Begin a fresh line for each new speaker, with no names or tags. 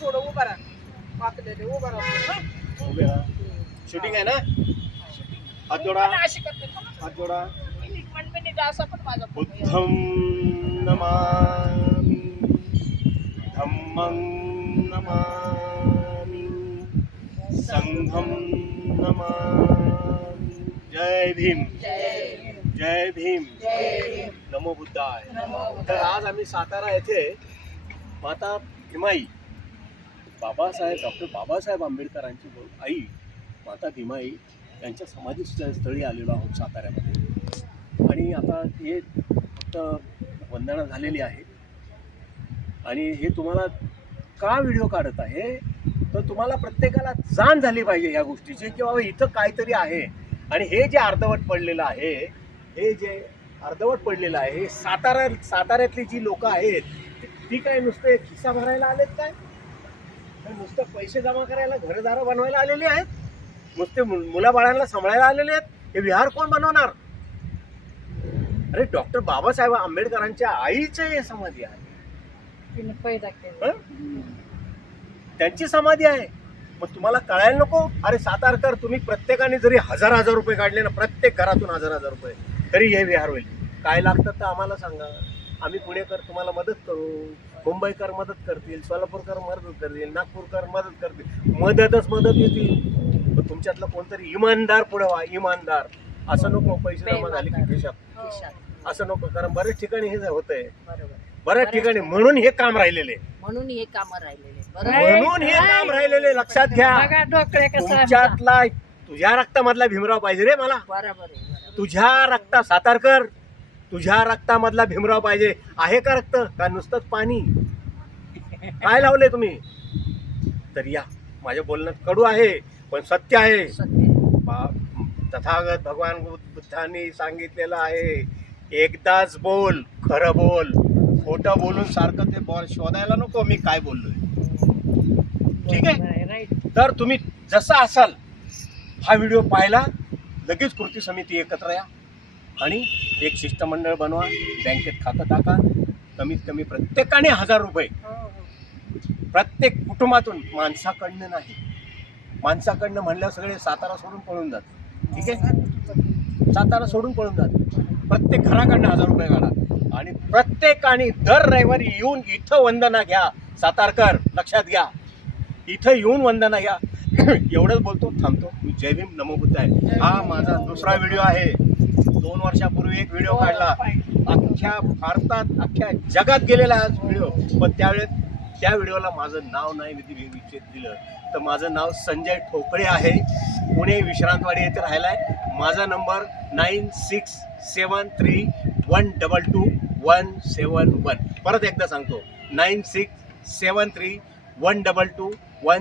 थोडं उभा राहा उभा राहा
शूटिंग आहे ना? हात जोडा हात जोडा बुद्धम नमा धम्मं नमामि. संघं नमामि. जय भीम. जय भीम. नमो बुद्धाय. तर आज आम्ही सातारा येथे माता भीमाई बाबासाहेब डॉक्टर बाबासाहेब आंबेडकरांची आई माता भीमाई यांच्या समाधी स्थळी आलेलो आहोत साताऱ्यामध्ये. आणि आता हे फक्त वंदना झालेली आहे. आणि हे तुम्हाला का व्हिडिओ काढत आहे? तर तुम्हाला प्रत्येकाला जाण झाली पाहिजे या गोष्टीची की बाबा इथं काहीतरी आहे. आणि हे जे अर्धवट पडलेलं आहे हे जे अर्धवट पडलेलं आहे हे सातारा साताऱ्यातली जी लोक आहेत ती- काय नुसते खिस्सा भरायला आलेत काय? नुसतं पैसे जमा करायला घरदारं बनवायला आलेली आहेत? नुसते मुलाबाळांना सांभाळायला आलेले आहेत? हे विहार कोण बनवणार? अरे डॉक्टर बाबासाहेब आंबेडकरांच्या आईचं हे समाधी आहे.
पैदा?
त्यांची समाधी आहे. मग तुम्हाला कळायला नको? अरे सातारकर तुम्ही प्रत्येकाने जरी हजार हजार रुपये काढले ना प्रत्येक घरातून हजार हजार रुपये. तरी हे विहार होईल. काय लागतं तर आम्हाला सांगा. आम्ही पुणेकर तुम्हाला मदत करू. मुंबईकर मदत करतील सोलापूरकर मदत करतील नागपूरकर मदत करतील. मदतच मदत येतील. पण तुमच्यातलं कोणतरी इमानदार पुढे व्हा. इमानदार. असं नको पैसे जमा झाले की खिशात.
खिशात.
असं नको. कारण बरेच ठिकाणी हे होतंय.
बरोबर.
बऱ्याच ठिकाणी म्हणून हे काम राहिलेले.
म्हणून हे काम राहिलेले.
म्हणून हे काम राहिलेले लक्षात घ्या.
डोकळे
तुमच्यातला तुझ्या रक्तामधला भीमराव पाहिजे रे मला.
बरोबर.
तुझ्या रक्ता सातारकर तुझ्या रक्तामधला भीमराव पाहिजे. आहे का रक्त? का नुसतंच पाणी? काय लावले तुम्ही? तर या. माझ्या बोलण्यात कडू आहे पण सत्य आहे. तथागत भगवान बुद्ध- बुद्धांनी सांगितलेलं आहे एकदाच बोल खरं बोल. खोटं बोलून सारखं ते बॉल शोधायला नको मी काय बोललोय? ठीक आहे? तर तुम्ही जसं असाल हा व्हिडिओ पाहिला लगेच कृती समिती एकत्र या आणि एक शिष्टमंडळ बनवा बँकेत खातं टाका. कमीत कमी प्रत्येकाने हजार रुपये. प्रत्येक कुटुंबातून माणसाकडनं नाही. माणसाकडनं म्हणल्यावर सगळे सातारा सोडून पळून जात ठीक आहे? सातारा सोडून पळून जात प्रत्येक घराकडनं हजार रुपये काढा. आणि प्रत्येकाने दर रविवारी येऊन इथं वंदना घ्या. सातारकर लक्षात घ्या. इथं येऊन वंदना घ्या. एवढंच बोलतो थांबतो. मी जय भीम नमो बुद्ध आहे हा माझा दुसरा व्हिडिओ आहे. दोन वर्षापूर्वी एक व्हिडिओ काढला. अख्ख्या भारतात अख्ख्या जगात गेलेला हा व्हिडिओ. पण त्यावेळेस त्या व्हिडिओला माझं नाव नाही विधी विच्छेद दिलं. तर माझं नाव संजय ठोकळे आहे. पुणे विश्रांतवाडी येथे राहिला आहे माझा number nine six seven three one double two one seven one. परत एकदा सांगतो. Nine six seven three one double two one